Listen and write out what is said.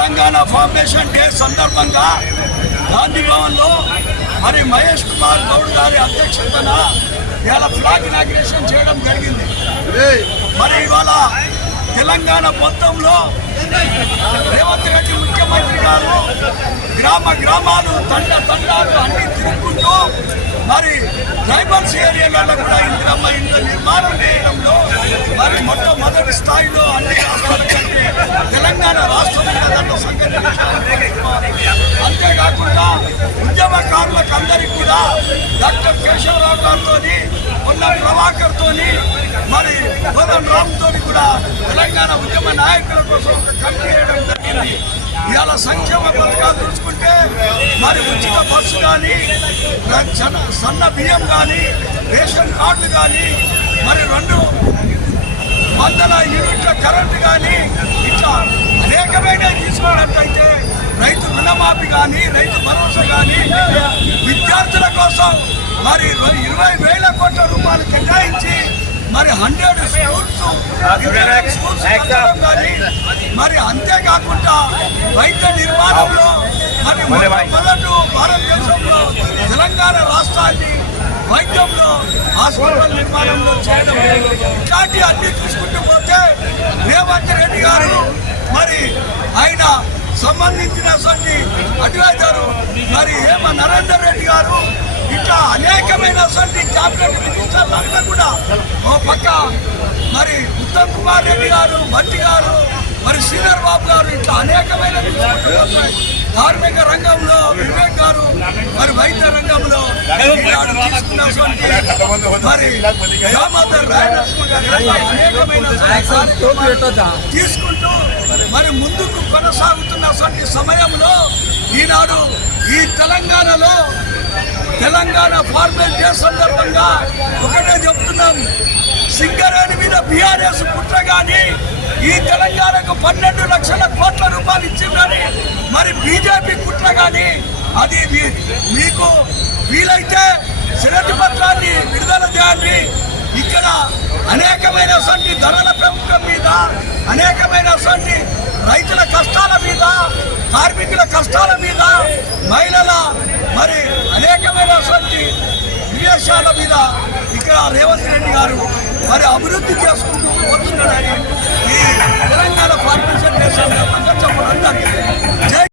Telangana foundation day సందర్భంగా గాంధీ భవన్లో మరి మహేష్ కుమార్ గౌడ్ గారి అధ్యక్షతన ఇవాళ ఫ్లాగ్ ఇనాగ్రేషన్ చేయడం జరిగింది. మరి ఇవాళ తెలంగాణ మొత్తంలో రేవంత్ రెడ్డి ముఖ్యమంత్రి గారు గ్రామాలు తండాలు అన్ని తిరుగుకుంటూ మరి ట్రైబల్స్ ఏరియాలలో కూడా ఇంద్రమ్మ ఇండ్ల నిర్మాణం చేయడంలో మరి మొట్టమొదటి స్థాయిలో అన్ని రాష్ట్రాల కంటే తెలంగాణ రాష్ట్రం అంతేకాకుండా ఉద్యమకారులకు అందరికీ కూడా డాక్టర్ కేశవరావు గారితో ఉన్న ప్రభాకర్తో మరి కోదండ రామ్తో కూడా తెలంగాణ ఉద్యమ నాయకుల కోసం ఒక కమిటీ వేయడం జరిగింది. ఇవాళ సంక్షేమ పథకాలు చూసుకుంటే మరి ఉచిత బస్సు కానీ సన్న బియ్యం కానీ రేషన్ కార్డు కానీ మరి 200 యూనిట్ల కరెంటు కానీ ఇట్లా అనేకమైన తీసుకున్నట్టయితే రైతు రుణమాఫీ కానీ రైతు భరోసా కానీ విద్యార్థుల కోసం మరి 20,000 కోట్ల రూపాయలు కేటాయించి మరి 100 స్కూల్స్ కానీ మరి అంతేకాకుండా వైద్య నిర్మాణంలో మరి మొదటి భారతదేశంలో తెలంగాణ రాష్ట్రాన్ని వైద్యంలో హాస్పిటల్ నిర్మాణంలో చేయడం ఇట్లాంటి అన్ని చూసుకుంటూ పోతే రేవంత్ రెడ్డి గారు మరి ఆయన సంబంధించినటువంటి అడ్వైజరు మరి నరేందర్ రెడ్డి గారు ఇట్లా అనేకమైనటువంటి క్యాబినెట్ మినిస్టర్లంతా కూడా ఓ పక్క మరి ఉత్తమ్ కుమార్ రెడ్డి గారు భట్టి గారు మరి శ్రీధర్ బాబు గారు ఇట్లా అనేకమైన కార్మిక రంగంలో వివేక్ గారు మరి వైద్య రంగంలో మరి దామోదర్ రాయలక్ష్మి గారు అనేకమైన తీసుకుంటూ మరి ముందుకు కొనసాగుతున్నటువంటి సమయంలో ఈనాడు ఈ తెలంగాణలో తెలంగాణ ఫార్మేట్ డే సందర్భంగా ఒకటే చెప్తున్నాం, సింగరేణి మీద బీఆర్ఎస్ కుట్ర కానీ ఈ తెలంగాణకు 12 లక్షల కోట్ల రూపాయలు ఇచ్చిందని మరి బీజేపీ కుట్ర కానీ అది మీకు వీలైతే శ్రేణి పత్రాన్ని విడుదల చేయండి. ఇక్కడ అనేకమైనటువంటి ధరల పెంపకం మీద అనేకమైనటువంటి రైతుల కష్టాల మీద కార్మికుల కష్టాల మీద మహిళల మరి అనేకమైనటువంటి విదేశాల మీద ఇక్కడ రేవంత్ రెడ్డి గారు మరి అభివృద్ధి చేసుకుంటూ పోతున్నాడని ఈ తెలంగాణ ఫార్మేషన్ దేశంలో చెప్పడం జరిగింది.